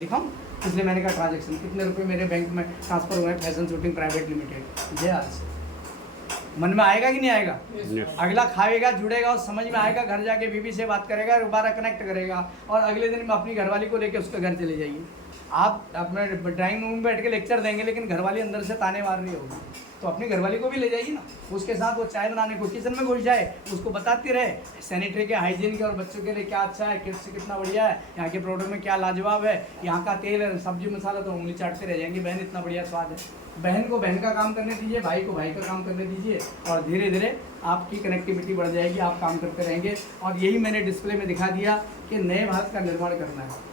दिखाऊं, इसलिए मैंने कहा ट्रांजेक्शन कितने रुपए मेरे बैंक में ट्रांसफर हुए हैं फैशन शूटिंग प्राइवेट लिमिटेड। जय आज मन में आएगा कि नहीं आएगा? अगला खाएगा, जुड़ेगा और समझ में आएगा, घर जाके बीवी से बात करेगा, दोबारा कनेक्ट करेगा और अगले दिन में अपनी घरवाली को लेके उसके घर चले जाइए। आप अपने ड्राइंग रूम में बैठ के लेक्चर देंगे लेकिन घरवाली अंदर से ताने मार रही होगी, तो अपनी घरवाली को भी ले जाइए ना, उसके साथ वो चाय बनाने को किचन में घुस जाए, उसको बताती रहे सैनिटरी के, हाइजीन के और बच्चों के लिए क्या अच्छा है, किड्स से कितना बढ़िया है, यहाँ के प्रोडक्ट में क्या लाजवाब है, यहाँ का तेल है, सब्जी मसाला, तो उंगली चाटते रह जाएंगे, बहन इतना बढ़िया स्वाद है। बहन को बहन का काम करने दीजिए, भाई को भाई का काम करने दीजिए और धीरे धीरे आपकी कनेक्टिविटी बढ़ जाएगी, आप काम करते रहेंगे। और यही मैंने डिस्प्ले में दिखा दिया कि नए भारत का निर्माण करना है।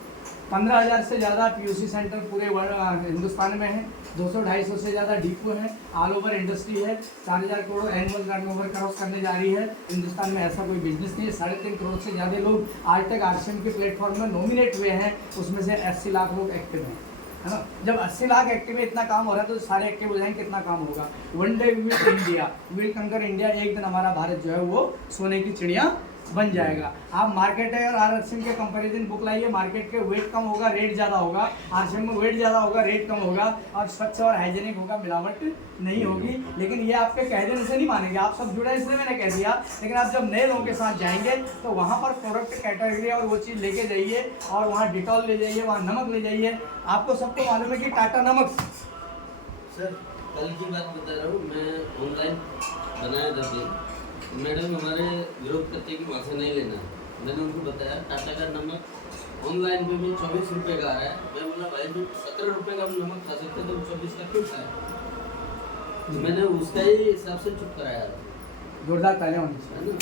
15,000 से ज़्यादा पीयूसी सेंटर पूरे हिंदुस्तान में है, 200-250 से ज़्यादा डिपो है, ऑल ओवर इंडस्ट्री है, 4,000 करोड़ एनुअल टर्नओवर क्रॉस करने जा रही है। हिंदुस्तान में ऐसा कोई बिजनेस नहीं है। 3.5 करोड़ से ज़्यादा लोग आज तक आरसीएम के प्लेटफॉर्म में नॉमिनेट हुए हैं, उसमें से 80 लाख लोग एक्टिव हैं, है ना। जब 80 लाख एक्टिव में इतना काम हो रहा है तो सारे एक्टिव हो जाएंगे, कितना काम होगा। One day we will India, will conquer India, एक दिन हमारा भारत जो है वो सोने की चिड़िया बन जाएगा। आप मार्केट है और आरसीएम के कंपैरिजन बुक लाइए, मार्केट के वेट कम होगा, रेट ज़्यादा होगा, आरसीएम में वेट ज़्यादा होगा, रेट कम होगा और स्वच्छ और हाइजेनिक होगा, मिलावट नहीं होगी। लेकिन ये आपके कह देने से नहीं मानेंगे, आप सब जुड़े इसलिए मैंने कह दिया। लेकिन आप जब नए लोगों के साथ जाएंगे तो वहाँ पर प्रोडक्ट कैटेगरी और वो चीज़ लेके जाइए और वहाँ डिटॉल ले जाइए, वहाँ नमक ले जाइए। आपको सबको मालूम है कि टाटा नमक, सर कल की बात बता रहा हूँ, मैं ऑनलाइन बनाया था, मैडम हमारे विरोध करते कि वहाँ से नहीं लेना। मैंने उनको बताया टाटा का नमक ऑनलाइन पे भी 24 रुपये का आ रहा है। मैं बोला भाई जो 17 रुपये का नमक खा सकते तो 24 का क्यों खाए? तो मैंने उसका ही हिसाब से चुप कराया। जोरदार तालियां होनी चाहिए।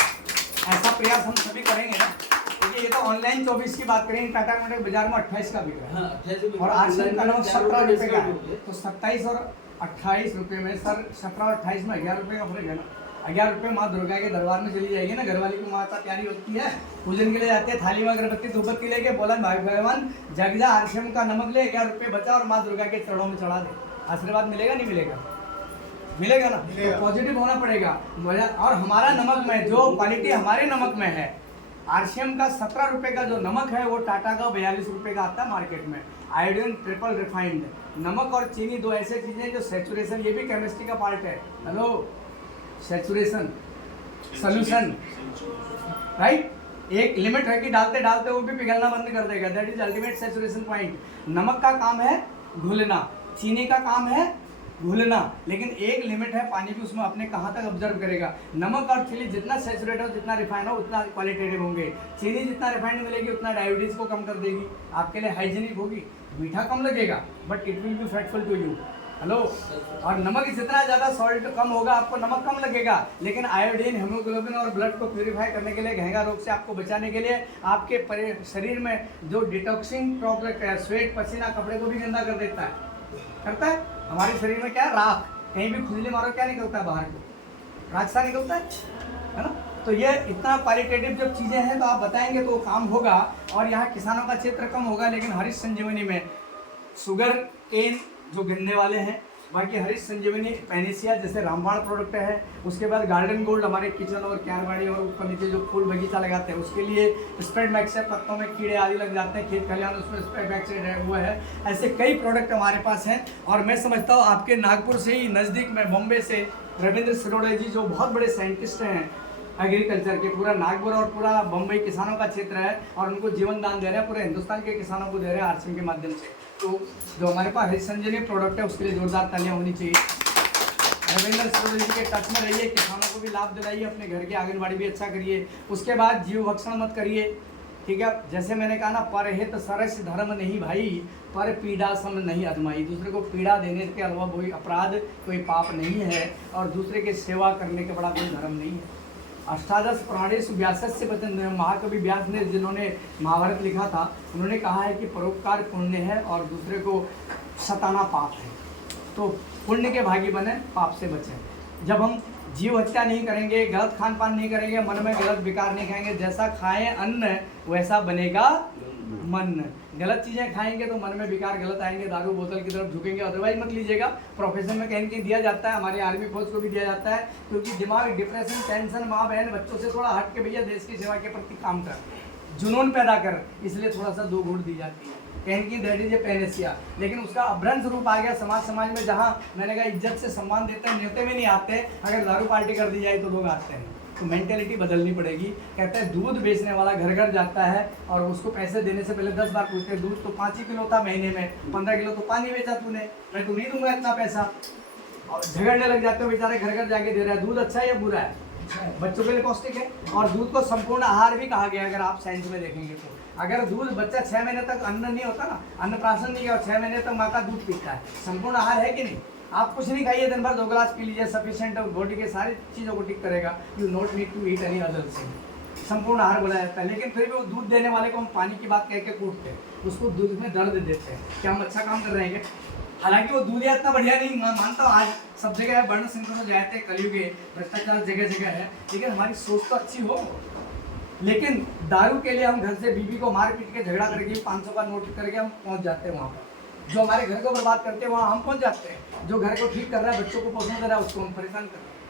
ऐसा प्रयास हम सभी करेंगे ना, क्योंकि ये तो ऑनलाइन 24 की बात करेंगे, टाटा मोटर बाजार में 28 का बिक रहा है। हाँ, 28 और आरसीएम का नमक 17 रुपये का है, तो 27 और 28 रुपये में सर 17 और 28 में 11 रुपये का फर्क है ना। 11 रुपये माँ दुर्गा के दरबार में चली जाएगी ना, घरवाली की माता प्यारी होती है, पूजन के लिए जाते हैं, थाली में अगरबत्ती धूपबत्ती लेके बोला भाई भगवान जग जा, आरसीएम का नमक ले, 11 रुपये बचा और माँ दुर्गा के चरणों में चढ़ा दे। आशीर्वाद मिलेगा नहीं मिलेगा? मिलेगा ना। तो पॉजिटिव होना पड़ेगा। और हमारा नमक में जो क्वालिटी हमारे नमक में है, आरसीएम का 17 रुपये का जो नमक है वो टाटा का 42 रुपये का आता है मार्केट में। आयोडीन ट्रिपल रिफाइंड, नमक और चीनी दो ऐसे चीज़ें जो सेचुरेशन, ये भी केमिस्ट्री का पार्ट है। Hello, saturation solution, right. एक लिमिट है कि डालते डालते वो भी पिघलना बंद कर देगा, that is ultimate saturation point. नमक का काम है घुलना, चीनी का काम है घुलना, लेकिन एक लिमिट है पानी की, उसमें अपने कहाँ तक ऑब्जर्व करेगा। नमक और चीनी जितना सेचुरेट हो, जितना रिफाइन हो, उतना क्वालिटेटिव होंगे। चीनी जितना रिफाइंड मिलेगी उतना डायबिटीज को कम कर देगी, आपके लिए हाइजीनिक होगी, मीठा कम लगेगा but it will be fateful to you. Hello, और नमक जितना ज़्यादा सॉल्ट कम होगा आपको नमक कम लगेगा, लेकिन आयोडीन, हीमोग्लोबिन और ब्लड को प्यूरिफाई करने के लिए, गहरा रोग से आपको बचाने के लिए, आपके शरीर में जो डिटॉक्सिंग प्रोडक्ट है, स्वेट पसीना कपड़े को भी गंदा कर देता है, करता है। हमारे शरीर में क्या है, राख, कहीं भी खुजली मारो क्या निकलता है बाहर को, राखसा निकलता है ना। तो ये इतना क्वालिटेटिव जब चीज़ें हैं तो आप बताएंगे तो काम होगा। और यहाँ किसानों का क्षेत्र कम होगा, लेकिन हरीश संजीवनी में शुगर केन जो गन्ने वाले हैं, बाकी हरीश संजीवनी पैनिसिया जैसे रामबाण प्रोडक्ट है, उसके बाद गार्डन गोल्ड हमारे किचन और क्यारबाड़ी और ऊपर नीचे जो फूल बगीचा लगाते हैं उसके लिए, स्प्रेड मैक्स है, पत्तों में कीड़े आदि लग जाते हैं, खेत खलिहान उसमें स्प्रेड मैक्स है वो है। ऐसे कई प्रोडक्ट हमारे पास हैं। और मैं समझता हूँ आपके नागपुर से ही नज़दीक में बॉम्बे से रविंद्र सिरोड़े जी जो बहुत बड़े साइंटिस्ट हैं एग्रीकल्चर के, पूरा नागपुर और पूरा बम्बई किसानों का क्षेत्र है और उनको जीवन दान दे रहे हैं, पूरे हिंदुस्तान के किसानों को दे रहे हैं आरसीएम के माध्यम से। तो जो हमारे पास हरीश संजीवनी प्रोडक्ट है उसके लिए जोरदार तालियां होनी चाहिए। रविंद्र सिरोड़े जी के टच में रहिए, किसानों को भी लाभ दिलाइए, अपने घर की आंगनबाड़ी भी अच्छा करिए। उसके बाद जीव भक्षण मत करिए, ठीक है। जैसे मैंने कहा ना, परहित सरस धर्म नहीं भाई, पर पीड़ा सम नहीं अजमाई। दूसरे को पीड़ा देने के अलावा कोई अपराध, कोई पाप नहीं है, और दूसरे की सेवा करने के बड़ा कोई धर्म नहीं है। अष्टादश प्राणेश व्यासस्य वचन, महाकवि व्यास ने जिन्होंने महाभारत लिखा था, उन्होंने कहा है कि परोपकार पुण्य है और दूसरे को सताना पाप है। तो पुण्य के भागी बने, पाप से बचें। जब हम जीव हत्या नहीं करेंगे, गलत खान पान नहीं करेंगे, मन में गलत विकार नहीं खाएंगे, जैसा खाएं अन्न वैसा बनेगा मन। गलत चीज़ें खाएंगे तो मन में विकार गलत आएंगे, दारू बोतल की तरफ झुकेंगे, अदरवाइज मत लीजिएगा। प्रोफेशन में कहीं कहीं दिया जाता है, हमारे आर्मी फौज को भी दिया जाता है, क्योंकि दिमाग डिप्रेशन, टेंशन, माँ बहन बच्चों से थोड़ा हट के भैया देश की सेवा के प्रति काम कर, जुनून पैदा कर, इसलिए थोड़ा सा 2 घूंट दी जाती है। कैन की दैट इज ए पेनेसिया। लेकिन उसका अभ्रंश रूप आ गया समाज में, जहाँ मैंने कहा इज्जत से सम्मान देते हैं, न्योते में नहीं आते, अगर दारू पार्टी कर दी जाए तो लोग आते हैं। तो मेंटेलिटी बदलनी पड़ेगी। कहते हैं दूध बेचने वाला घर घर जाता है और उसको पैसे देने से पहले 10 बार पूछते हैं, दूध तो 5 ही किलो था महीने में, 15 किलो तो पानी बेचा तूने, मैं तो नहीं दूंगा इतना पैसा। और झगड़ने लग जाते हो, बेचारे घर घर जाके दे रहे हैं। दूध अच्छा है या बुरा है? बच्चों के लिए पौष्टिक है। और दूध को संपूर्ण आहार भी कहा गया, अगर आप साइंस में देखेंगे तो। अगर दूध बच्चा 6 महीने तक अन्न नहीं होता ना, अन्नप्राशन नहीं किया, 6 महीने तक माँ का दूध पीता है, संपूर्ण आहार है कि नहीं? आप कुछ नहीं खाइए, दिन भर 2 गिलास पी लीजिए, सफिशिएंट बॉडी के सारी चीज़ों को ठीक करेगा। You not need to eat any other thing. संपूर्ण आहार बोला जाता है। लेकिन फिर भी वो दूध देने वाले को हम पानी की बात कह के कूटते हैं, उसको दूध में दर्द देते हैं। क्या हम अच्छा काम कर रहे हैं? हालांकि वो दूध इतना बढ़िया नहीं, मैं मानता हूँ आज सब जगह है, वर्ण संकट जाते कलयुग है, भ्रष्टाचार जगह जगह है, लेकिन हमारी सोच तो अच्छी हो। लेकिन दारू के लिए हम घर से बीबी को मार पीट के झगड़ा करके 500 का नोट करके हम पहुंच जाते हैं वहाँ पर। जो हमारे घर को बर्बाद करते हैं वहाँ हम पहुंच जाते हैं। जो घर को ठीक कर रहा है, बच्चों को पोषण दे रहा है, उसको हम परेशान कर रहे हैं।